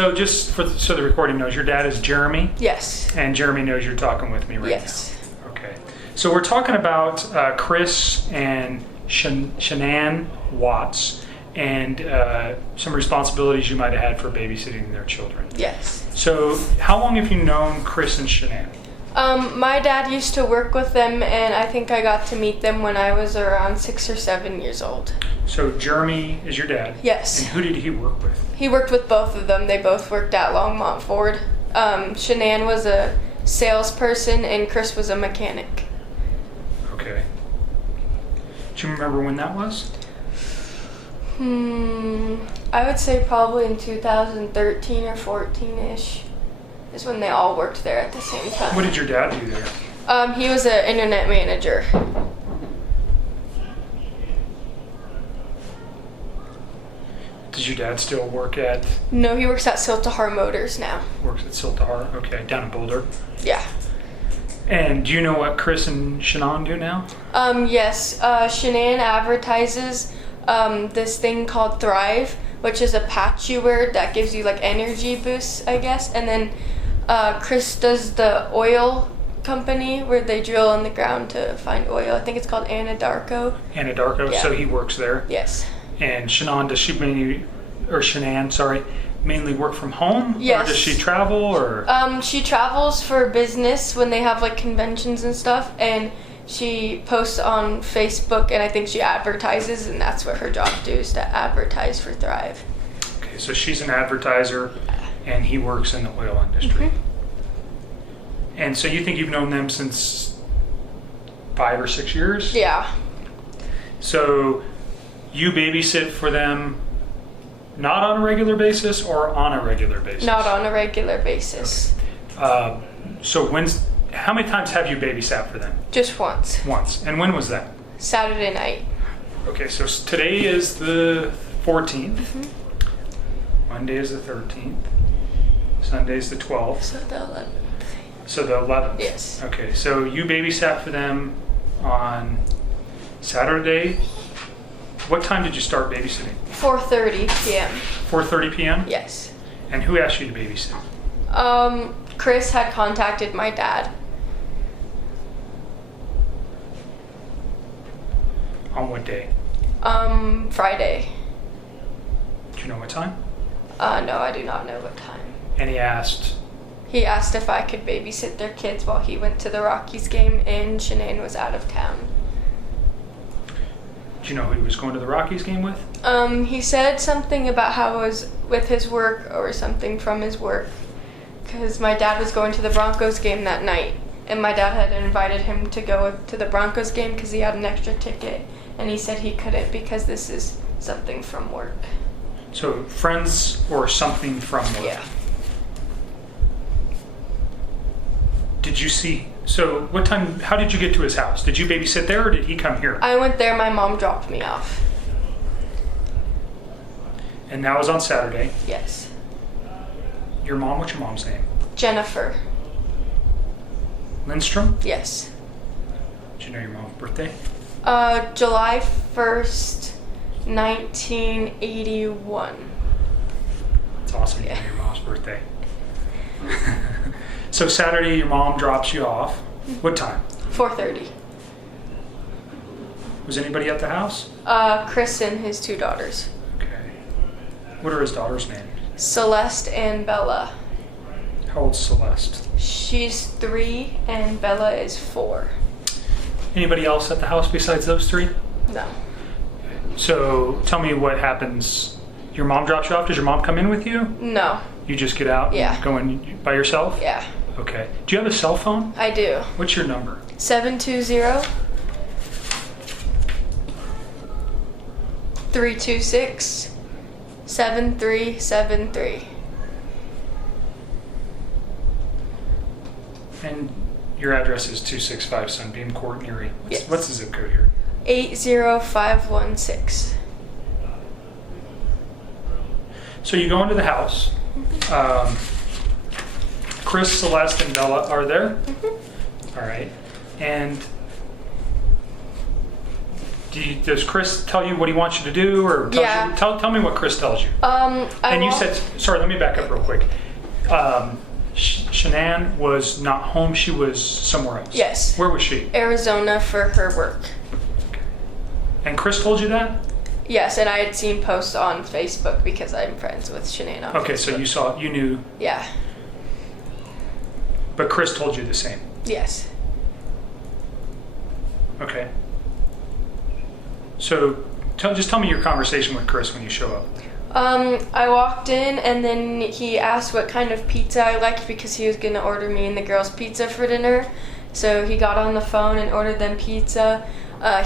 So just so the recording knows, your dad is Jeremy? Yes. And Jeremy knows you're talking with me right now? Yes. Okay. So we're talking about Chris and Shanann Watts and some responsibilities you might have had for babysitting their children. Yes. So how long have you known Chris and Shanann? My dad used to work with them, and I think I got to meet them when I was around 6 or 7 years old. So Jeremy is your dad? Yes. And who did he work with? He worked with both of them. They both worked at Longmont Ford. Shanann was a salesperson, and Chris was a mechanic. Okay. Do you remember when that was? I would say probably in 2013 or 14-ish is when they all worked there at the same time. What did your dad do there? He was an internet manager. Does your dad still work at? No, he works at Siltahar Motors now. Works at Siltahar, okay, down in Boulder. Yeah. And do you know what Chris and Shanann do now? Yes. Shanann advertises this thing called Thrive, which is a patch you wear that gives you like energy boosts, I guess. And then Chris does the oil company where they drill in the ground to find oil. I think it's called Anadarko. Anadarko, Yeah. so he works there. Yes. And Shanann, Shanann, mainly work from home? Yes. Or does she travel or? She travels for business when they have like conventions and stuff, and she posts on Facebook, and I think she advertises, and that's what her job is, to advertise for Thrive. Okay, so she's an advertiser and he works in the oil industry. Mm-hmm. And so you think you've known them since 5 or 6 years? Yeah. So you babysit for them not on a regular basis or on a regular basis? Not on a regular basis. Okay. So how many times have you babysat for them? Just once. Once. And when was that? Saturday night. Okay, so today is the 14th. Monday is the 13th. Sunday is the 12th. So the 11th. So the 11th. Yes. Okay, so you babysat for them on Saturday. What time did you start babysitting? 4:30 p.m. 4:30 p.m.? Yes. And who asked you to babysit? Chris had contacted my dad. On what day? Friday. Do you know what time? No, I do not know what time. And he asked, He asked if I could babysit their kids while he went to the Rockies game, and Shanann was out of town. do you know who he was going to the Rockies game with? He said something about how it was with his work or something from his work, because my dad was going to the Broncos game that night, and my dad had invited him to go to the Broncos game because he had an extra ticket, and he said he couldn't because this is something from work. So friends or something from work? Yeah. Did you see, so what time, how did you get to his house? Did you babysit there or did he come here? I went there, my mom dropped me off. And that was on Saturday. Yes. Your mom, what's your mom's name? Jennifer. Lindstrom? Yes. Do you know your mom's birthday? July 1st, 1981. It's awesome Yeah. to know your mom's birthday. So Saturday, your mom drops you off. What time? 4:30. Was anybody at the house? Chris and his 2 daughters. Okay. What are his daughters' names? Celeste and Bella. How old's Celeste? She's 3 and Bella is 4. Anybody else at the house besides those 3? No. So tell me what happens. Your mom drops you off. Does your mom come in with you? No. You just get out Yeah. and go in by yourself? Yeah. Okay. Do you have a cell phone? I do. What's your number? 720 326 7373. And your address is 265 Sunbeam Court in Erie. Yes. What's the zip code here? 80516. So you go into the house. Chris, Celeste, and Bella are there. All right. And Does Chris tell you what he wants you to do, or Yeah. Tell me what Chris tells you. And you said, sorry, let me back up real quick. Shanann was not home; she was somewhere else. Yes. Where was she? Arizona for her work. And Chris told you that? Yes, and I had seen posts on Facebook because I'm friends with Shanann on Okay, Facebook. so you knew. Yeah. But Chris told you the same. Yes. Okay. So just tell me your conversation with Chris when you show up. I walked in and then he asked what kind of pizza I liked because he was going to order me and the girls pizza for dinner. So he got on the phone and ordered them pizza.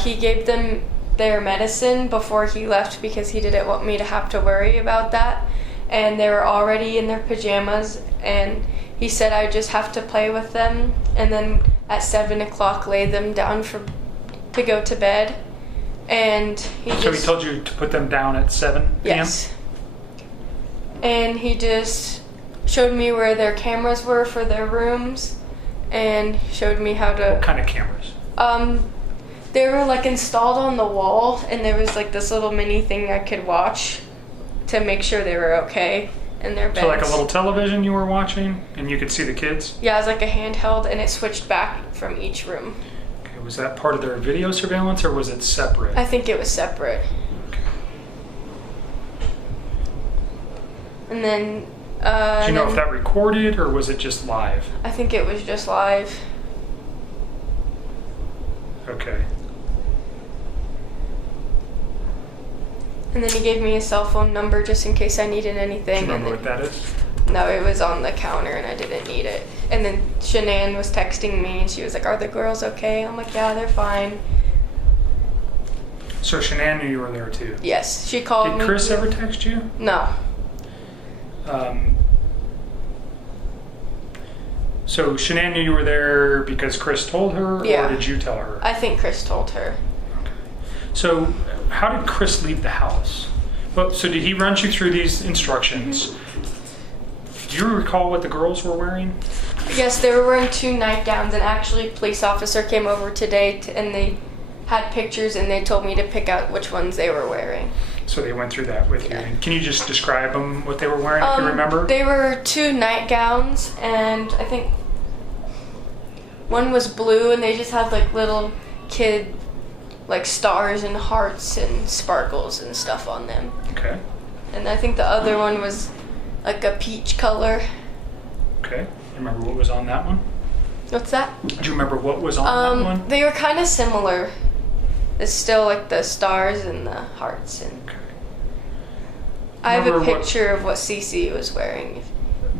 He gave them their medicine before he left because he didn't want me to have to worry about that. And they were already in their pajamas, and he said I just have to play with them and then at 7 o'clock lay them down to go to bed. And he told you to put them down at 7 p.m.? Yes. And he just showed me where their cameras were for their rooms and showed me how to... What kind of cameras? They were like installed on the wall, and there was like this little mini thing I could watch to make sure they were okay in their beds. So like a little television you were watching and you could see the kids? Yeah, it was like a handheld, and it switched back from each room. Okay, was that part of their video surveillance or was it separate? I think it was separate. Okay. And then... Do you know if that recorded or was it just live? I think it was just live. Okay. And then he gave me his cell phone number just in case I needed anything. Do you remember what that is? No, it was on the counter and I didn't need it. And then Shanann was texting me and she was like, "Are the girls okay?" I'm like, "Yeah, they're fine." So Shanann knew you were there too? Yes, she called me. Did Chris ever text you? No. So Shanann knew you were there because Chris told her, Yeah. or did you tell her? I think Chris told her. Okay. So how did Chris leave the house? Well, so did he run you through these instructions? Do you recall what the girls were wearing? Yes, they were wearing 2 nightgowns, and actually a police officer came over today and they had pictures and they told me to pick out which ones they were wearing. So they went through that with you. Yeah. And can you just describe them, what they were wearing, if you remember? They were 2 nightgowns, and I think one was blue, and they just had like little kid, like stars and hearts and sparkles and stuff on them. Okay. And I think the other one was like a peach color. Okay. You remember what was on that one? What's that? Do you remember what was on that one? They were kind of similar. It's still like the stars and the hearts, and Okay. I have a Remember what- picture of what Cece was wearing.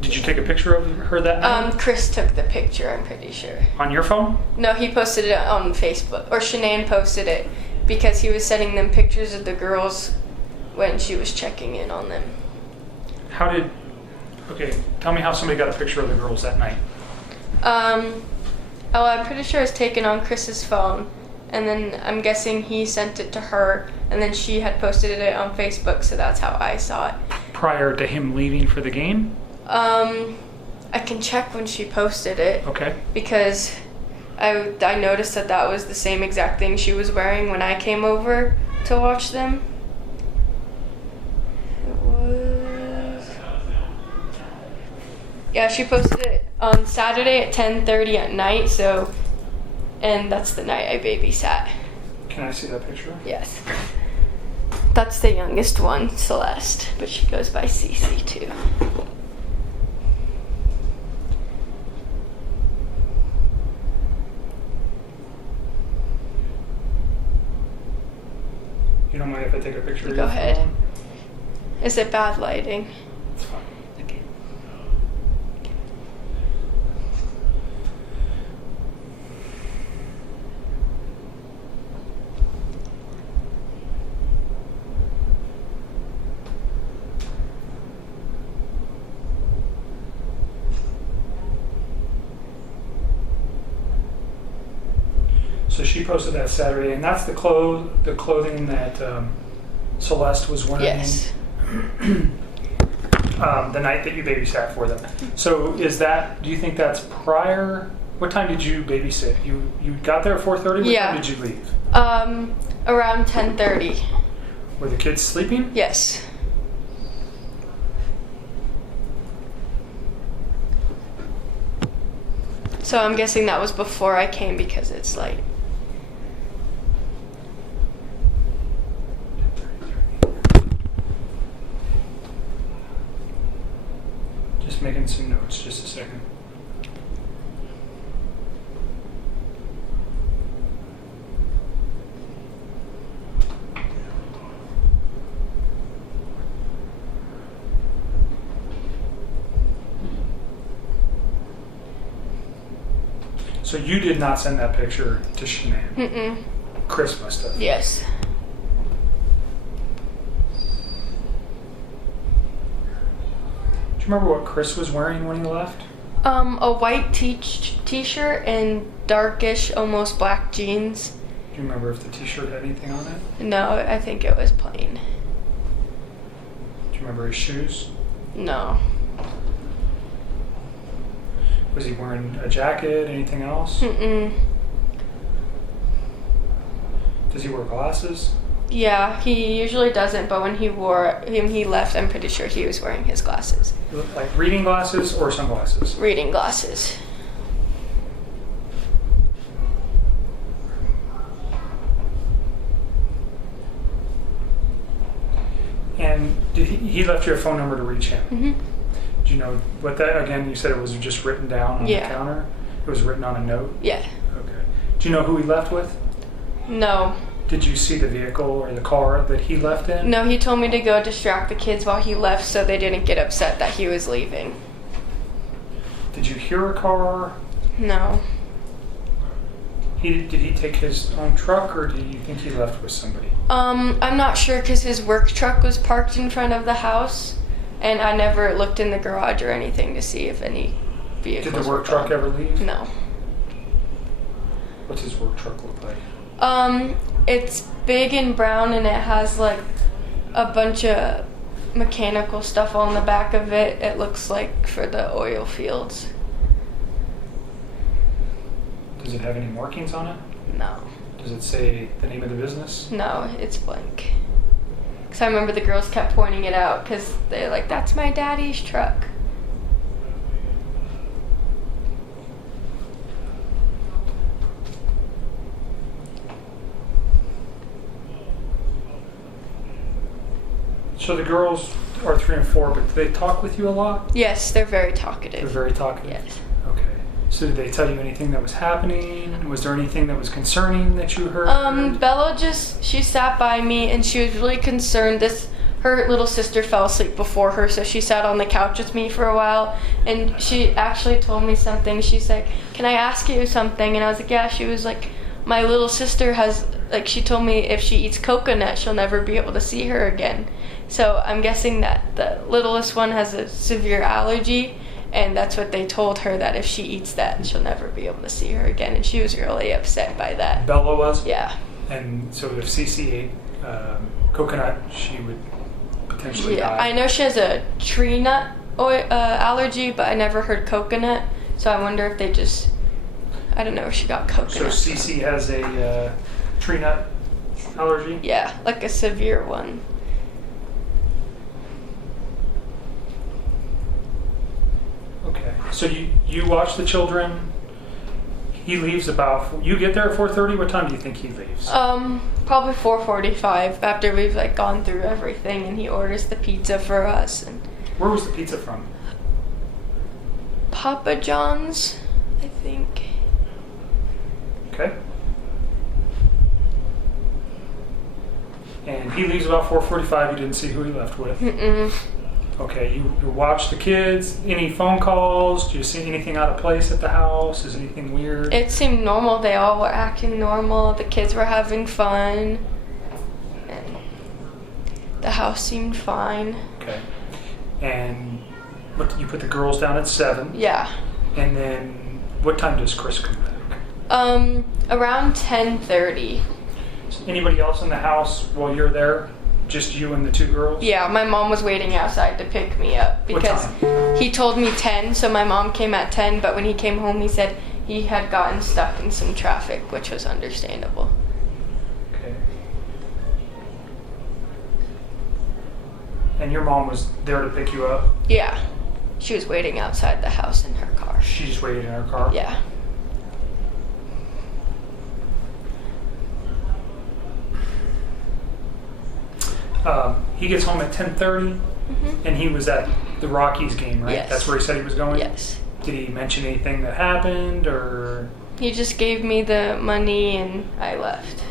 Did you take a picture of her that night? Chris took the picture, I'm pretty sure. On your phone? No, he posted it on Facebook, or Shanann posted it because he was sending them pictures of the girls when she was checking in on them. Okay, tell me how somebody got a picture of the girls that night. I'm pretty sure it's taken on Chris's phone, and then I'm guessing he sent it to her, and then she had posted it on Facebook, so that's how I saw it. Prior to him leaving for the game? I can check when she posted it. Okay. Because I noticed that was the same exact thing she was wearing when I came over to watch them. It was... Yeah, she posted it on Saturday at 10:30 at night, and that's the night I babysat. Can I see that picture? Yes. That's the youngest one, Celeste, but she goes by Cece too. You don't mind if I take a picture of Go your ahead. phone? Is it bad lighting? It's fine. Okay. So she posted that Saturday, and that's the clothing that Celeste was wearing. Yes. The night that you babysat for them. So do you think that's prior? What time did you babysit? You got there at 4:30? What Yeah. time did you leave? Around 10:30. Were the kids sleeping? Yes. So I'm guessing that was before I came because it's light. Just making some notes, just a second. So you did not send that picture to Shanann? Mm-mm. Chris must have. Yes. Do you remember what Chris was wearing when he left? A white t-shirt and darkish, almost black jeans. Do you remember if the t-shirt had anything on it? No, I think it was plain. Do you remember his shoes? No. Was he wearing a jacket, anything else? Mm-mm. Does he wear glasses? Yeah, he usually doesn't, but when he left, I'm pretty sure he was wearing his glasses. Like reading glasses or sunglasses? Reading glasses. And did he left you a phone number to reach him? Mm-hmm. Do you know what that, again, you said it was just written down on the counter? It was written on a note? Yeah. Okay. Do you know who he left with? No. Did you see the vehicle or the car that he left in? No, he told me to go distract the kids while he left so they didn't get upset that he was leaving. Did you hear a car? No. Did he take his own truck or do you think he left with somebody? I'm not sure because his work truck was parked in front of the house and I never looked in the garage or anything to see if any vehicles Did the work truck ever leave? No. What's his work truck look like? It's big and brown and it has like a bunch of mechanical stuff on the back of it. It looks like for the oil fields. Does it have any markings on it? No. Does it say the name of the business? No, it's blank. Because I remember the girls kept pointing it out because they're like, that's my daddy's truck. So the girls are 3 and 4, but do they talk with you a lot? Yes, they're very talkative. They're very talkative? Yes. Okay. So did they tell you anything that was happening? Was there anything that was concerning that you heard? Bella she sat by me and she was really concerned. Her little sister fell asleep before her, so she sat on the couch with me for a while and she actually told me something. She's like, can I ask you something? And I was like, yeah. She was like, my little sister has, like, she told me if she eats coconut, she'll never be able to see her again. So I'm guessing that the littlest one has a severe allergy, and that's what they told her, that if she eats that, she'll never be able to see her again. And she was really upset by that. Bella was? Yeah. And so if Cece ate coconut, she would potentially die? I know she has a tree nut allergy, but I never heard coconut. So I wonder if they just, I don't know if she got coconut. So Cece has a tree nut allergy? Yeah, like a severe one. Okay. So you watch the children. He leaves about, you get there at 4:30. What time do you think he leaves? Probably 4:45 after we've like gone through everything, and he orders the pizza for us. And Where was the pizza from? Papa John's, I think. Okay. And he leaves about 4:45. You didn't see who he left with. Mm-mm. Okay, you watch the kids. Any phone calls? Do you see anything out of place at the house? Is anything weird? It seemed normal. They all were acting normal. The kids were having fun. And the house seemed fine. Okay. And you put the girls down at 7. Yeah. And then what time does Chris come back? Around 10:30. Anybody else in the house while you're there? Just you and the 2 girls? Yeah, my mom was waiting outside to pick me up because he told me 10, so my mom came at 10, but when he came home he said he had gotten stuck in some traffic, which was understandable. Okay. And your mom was there to pick you up? Yeah. She was waiting outside the house in her car. She just waited in her car? Yeah. He gets home at 10:30, and he was at the Rockies game, right? Yes. That's where he said he was going? Yes. Did he mention anything that happened, or? He just gave me the money and I left.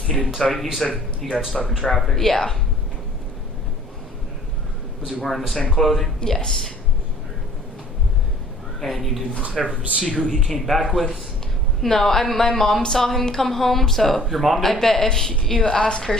He didn't tell you? He said he got stuck in traffic? Yeah. Was he wearing the same clothing? Yes. And you didn't ever see who he came back with? No, my mom saw him come home, so Your mom did? I bet if you ask her,